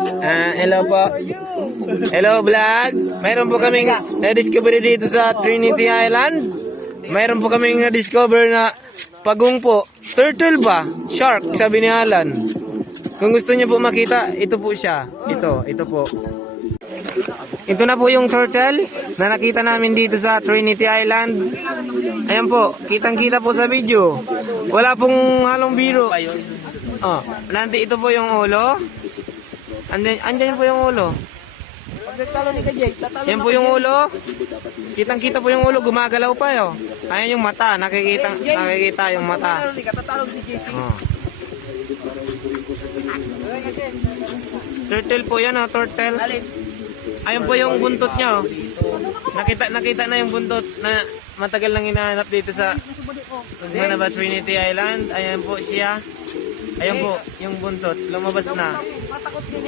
Hello po. Hello vlog. Mayroon po kaming na-discover dito sa Trinity Island. Mayroon po kaming na-discover na pagong po. Turtle ba? Shark, sabi ni Alan. Kung gusto niyo po makita, ito po siya. Ito po. Ito na po yung turtle na nakita namin dito sa Trinity Island. Ayan po, kitang-kita po sa video. Wala pong halong biro. Oh, nanti ito po yung ulo. Andyan po yung ulo. Yan po yung ulo. Kitang-kita po yung ulo, gumagalaw pa yo. Ayan yung mata, nakikita yung mata. Oh. Turtle po yan, oh, turtle. Ayun po yung buntot niya, oh. Nakita na yung buntot na matagal nang hinahanap dito sa Trinity Island. Ayan po siya. Ayun po, yung buntot. Lumabas na.